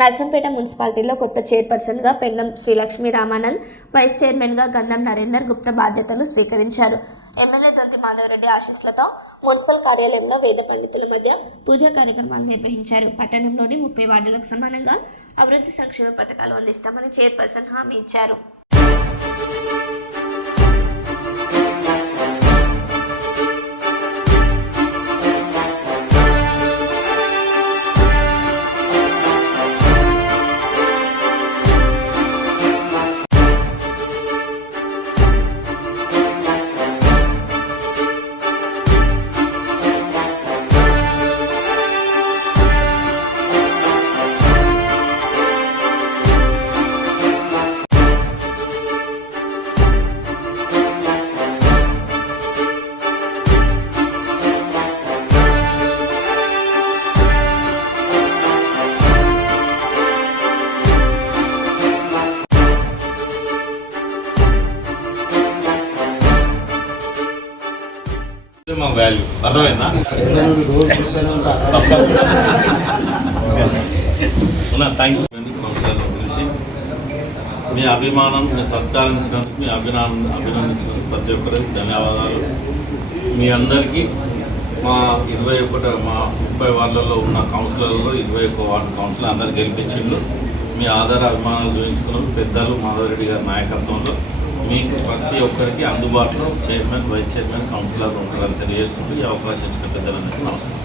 నర్సంపేట మున్సిపాలిటీలో కొత్త చైర్పర్సన్గా పెండం శ్రీలక్ష్మి రామానంద్, వైస్ చైర్మన్గా గంధం నరేందర్ గుప్తా బాధ్యతలు స్వీకరించారు. ఎమ్మెల్యే దొంతి మాధవరెడ్డి ఆశీస్సులతో మున్సిపల్ కార్యాలయంలో వేద పండితుల మధ్య పూజా కార్యక్రమాలు నిర్వహించారు. పట్టణంలోని 30 వార్డులకు సమానంగా అభివృద్ధి సంక్షేమ పథకాలు అందిస్తామని చైర్పర్సన్ హామీ ఇచ్చారు. మా వాల్యూ అర్థమైందా? థ్యాంక్ యూ చూసి మీ అభిమానం, మీ సత్కారించినందుకు, మీ అభినందించినందుకు ప్రతి ఒక్కరికి ధన్యవాదాలు. మీ అందరికీ మా 30 వార్డులలో ఉన్న కౌన్సిలర్లో 21 వార్డు కౌన్సిలర్ అందరు గెలిపించిండ్రు. మీ ఆధార అభిమానాలు చూపించుకున్నారు. పెద్దలు మాధవరెడ్డి గారి నాయకత్వంలో మీకు ప్రతి ఒక్కరికి అందుబాటులో చైర్మన్, వైస్ చైర్మన్, కౌన్సిలర్ ఉంటారని తెలియజేసుకుంటూ ఈ అవకాశం ఇచ్చిన పెద్దలందరికీ నమస్కారం.